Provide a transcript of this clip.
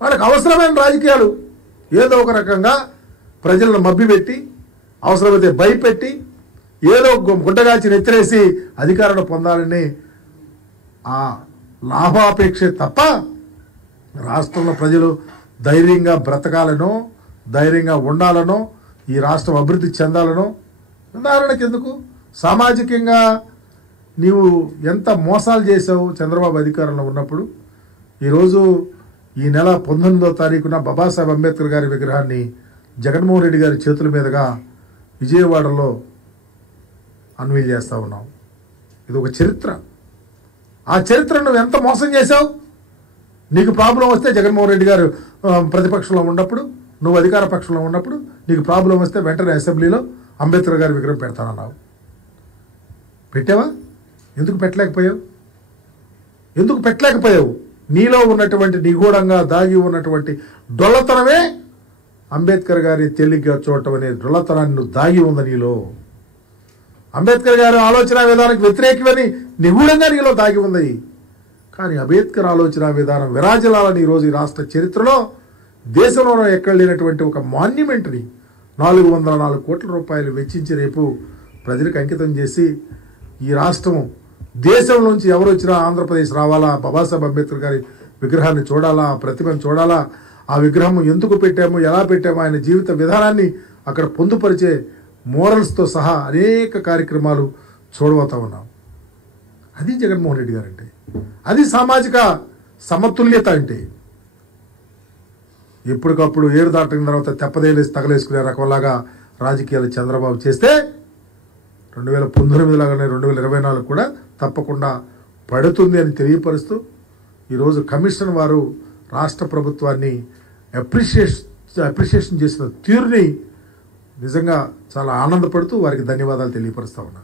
వాళ్ళకి అవసరమైన రాజకీయాలు ఏదో ఒక రకంగా ప్రజలను మభ్యపెట్టి అవసరమైతే భయపెట్టి ఏదో గుడ్డగాల్చి నెత్తరేసి అధికారాన్ని పొందాలని ఆ లాభాపేక్షే తప్ప రాష్ట్రంలో ప్రజలు ధైర్యంగా బ్రతకాలనో ధైర్యంగా ఉండాలనో ఈ రాష్ట్రం అభివృద్ధి చెందాలనో ఉదాహరణకి ఎందుకు సామాజికంగా నీవు ఎంత మోసాలు చేసావు చంద్రబాబు అధికారంలో ఉన్నప్పుడు ఈరోజు ఈ నెల 19వ తారీఖున బాబాసాహెబ్ అంబేద్కర్ గారి విగ్రహాన్ని జగన్మోహన్ రెడ్డి గారి చేతుల మీదుగా విజయవాడలో అన్వీల్ చేస్తూ ఉన్నాం. ఇది ఒక చరిత్ర. ఆ చరిత్రను నువ్వు ఎంత మోసం చేశావు. నీకు ప్రాబ్లం వస్తే జగన్మోహన్ రెడ్డి గారు ప్రతిపక్షంలో ఉన్నప్పుడు, నువ్వు అధికార పక్షంలో ఉన్నప్పుడు నీకు ప్రాబ్లం వస్తే వెంటనే అసెంబ్లీలో అంబేద్కర్ గారి విగ్రహం పెడతానన్నావు. పెట్టావా? ఎందుకు పెట్టలేకపోయావు? ఎందుకు పెట్టలేకపోయావు? నీలో ఉన్నటువంటి నిగూఢంగా దాగి ఉన్నటువంటి డొల్లతనమే అంబేద్కర్ గారి తేలిగ్గా చూడటం అనే డొల్లతనాన్ని నువ్వు దాగి ఉంది నీలో. అంబేద్కర్ గారి ఆలోచన విధానానికి వ్యతిరేకమని నిగూఢంగా నీలో దాగి ఉంది. కానీ అంబేద్కర్ ఆలోచన విధానం విరాజలాలని ఈరోజు ఈ రాష్ట్ర చరిత్రలో దేశంలో ఎక్కడ లేనటువంటి ఒక మాన్యుమెంట్ని 404 కోట్ల రూపాయలు వెచ్చించి రేపు ప్రజలకు అంకితం చేసి ఈ రాష్ట్రం దేశంలోంచి ఎవరు వచ్చినా ఆంధ్రప్రదేశ్ రావాలా, బాబాసాహెబ్ అంబేద్కర్ గారి విగ్రహాన్ని చూడాలా, ఆ ప్రతిభను చూడాలా, ఆ విగ్రహం ఎందుకు పెట్టాము, ఎలా పెట్టాము, ఆయన జీవిత విధానాన్ని అక్కడ పొందుపరిచే మోరల్స్తో సహా అనేక కార్యక్రమాలు చూడబోతా ఉన్నాం. అది జగన్మోహన్ రెడ్డి గారు అంటే. అది సామాజిక సమతుల్యత అంటే. ఎప్పటికప్పుడు ఏరు దాటిన తర్వాత తెప్పదేలేసి తగలేసుకునే రకంలాగా రాజకీయాలు చంద్రబాబు చేస్తే 2019 లాగానే 2024 కూడా తప్పకుండా పడుతుంది అని తెలియపరుస్తూ ఈరోజు కమిషన్ వారు రాష్ట్ర ప్రభుత్వాన్ని అప్రిషియేషన్ చేసిన తీరుని నిజంగా చాలా ఆనందపడుతూ వారికి ధన్యవాదాలు తెలియపరుస్తా ఉన్నా.